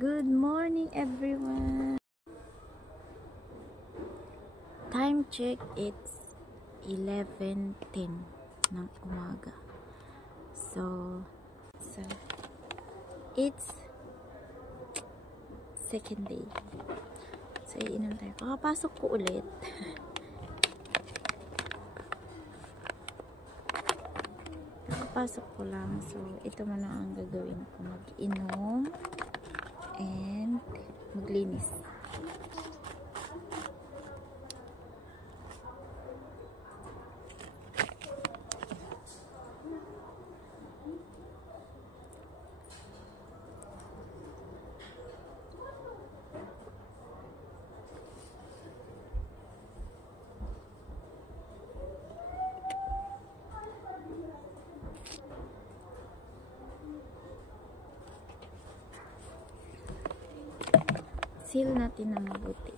Good morning everyone. Time check, it's 11:10 ng umaga. So it's second day. So iinom tayo. Kakapasok ko ulit. Kakapasok ko lang. So ito muna ang gagawin ko. Mag-inom and maglinis. Seal natin na mabuti.